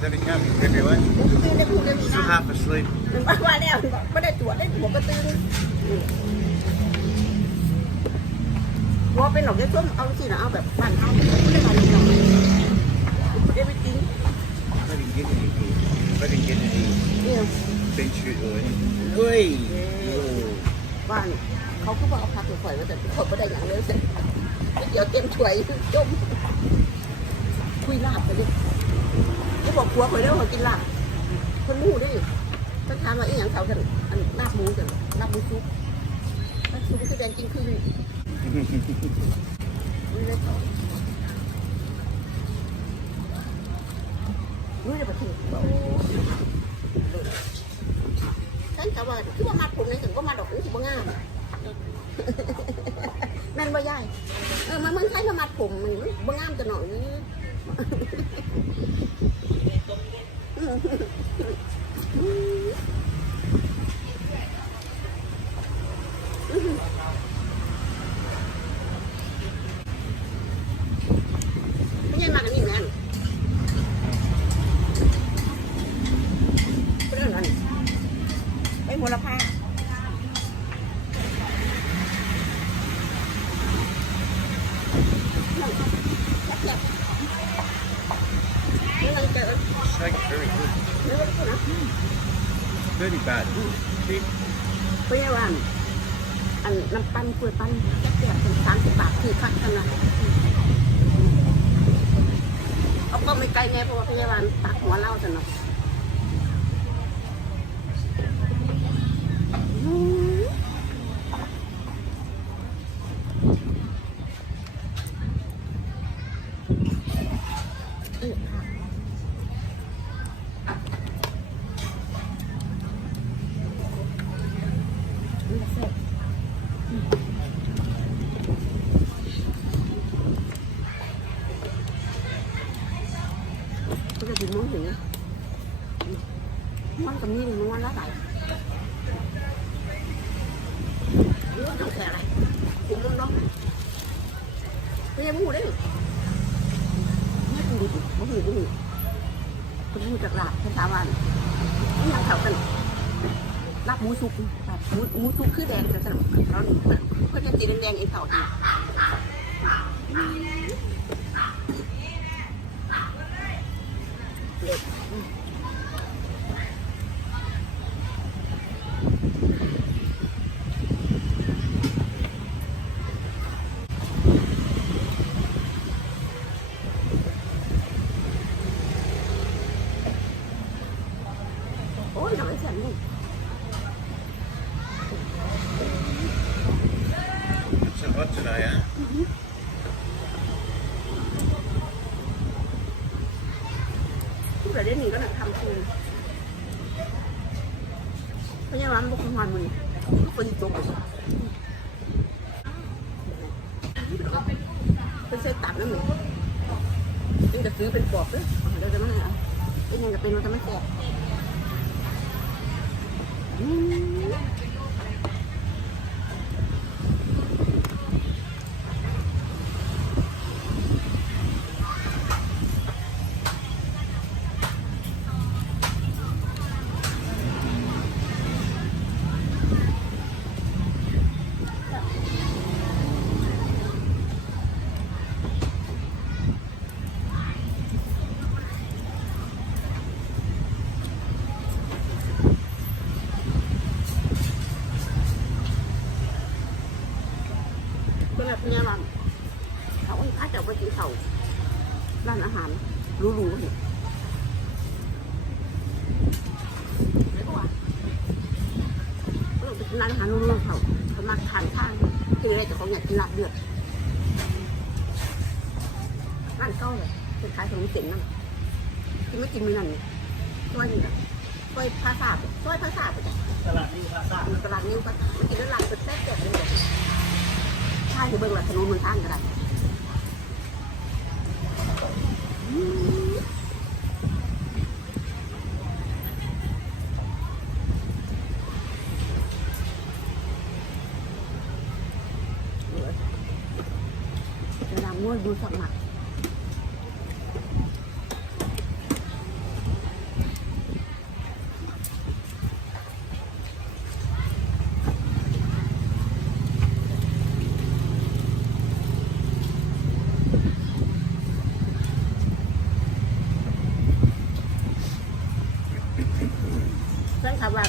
Seven camping everywhere. ตื่นได้พูดได้มี Still นะ half asleep. ว่าแล้วไม่ได้ตรวจเลยหัวก็ตื่นหัวเป็นหลอกได้ต้มเอาสินะเอาแบบบ้านเขาไม่ได้มาหรอกได้ไปกิน I didn't get any heat. I didn't get any เนี่ย bench shoot or anything. Oi! Oh. บ้านเขาก็บอกเอาพักปล่อยไว้แต่เขาไม่ได้อย่างเลยเสร็จเดี๋ยวเต็มถ้วยจมคุยลาบไปดิเขาบอกผัวคอยได้ว่ากินลาบคนมู่ด้ต้องถามว่าอีหยังเขากันอันลาบหมูกันลาบหมูซุปลาบซุปแสดงกินคือไม่ได้ต่อรู้จะปถึงโอ้ฉันก็ว่าคือว่ามาผมในถึงก็มาดอกนี้สิบ่งามแม่นบ่ยายเออมาเมืองไทยมามัดผมมันบ่งามจะหน่อย ไม่ใช่มากันนี่แม่นเรื่องนั้นไปมูลค่า นี่มันเกิด Steak very good. Very bad. Cheap. เปรี้ยวอันอันน้ำปั้นกล้วยปั้นจะเกลือเป็นสามสิบบาทคือคักขนาดเอาก็ไม่ไกลไงเพราะว่าพยาบาลตักหัวเล่าจะเนาะอืมเออค่ะนี่แซ่บก็จะ ถึงมื้อถึงนะมันกับนี่มันวันละไหนนี่มันต้องแค่อะไรถึงมึงเนาะไม่ใช่มูได้หรอไม่กูดิบ่หูบ่หูคุณหูจากลาบภาษาวันนี่ยังเขากันลาบหมูสุกลาบหมูหมูสุกคือแดงแต่สนุกเราก็จะสีแดงๆไอ้เต่าอีกเล็กโอ้ยหน่อยเสียงนี่ It's so hot today, huh? ผู้ใดได้หนีก็หนักทำคืนเพรานบุกงานมันก็เป็นจงไปเป็นเส้นตัดนั่นเองเป็นจะซื้อเป็นปอกเลยเราจะมาเอาเป็นยังจะเป็นมันจะไม่แสบอืมก็แบบเนี่ยมันเขา ไอ้พระเจ้าไปกินเขาร้านอาหารรู้ๆเนี่ยแล้วก็ว่าเออไปกินร้านอาหารรู้ๆเขาเขามาทานข้างกินอะไรแต่เขาอยากกินลาบเดือดร้านเก้าเลยเป็นขายขนมเส้นนั่งกินไม่กินมือนั่นเนี่ยช่วยนี่นะช่วยภาษาช่วยภาษาไปจ้ะตลาดนี้ภาษาตลาดนิ้วก็กินแล้วหลังเป็นแซ่บๆเลยใช่คือเบิ่งหลักถนนมันทางกันได้ จะดังมวยดูสักหนัก ถามว่า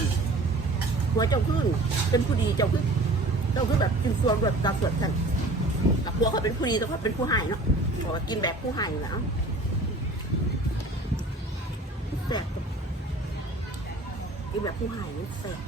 หัวเจ้าขึ้นเป็นผู้ดีเจ้าขึ้นเจ้าขึ้นแบบกินส่วนแบบตาสวดกันแต่ผัวเขาเป็นผู้ดีแต่เขาเป็นผู้ให้เนาะบอกว่ากินแบบผู้ให้แล้วแสบกินแบบผู้ให้นี่แสบ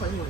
很有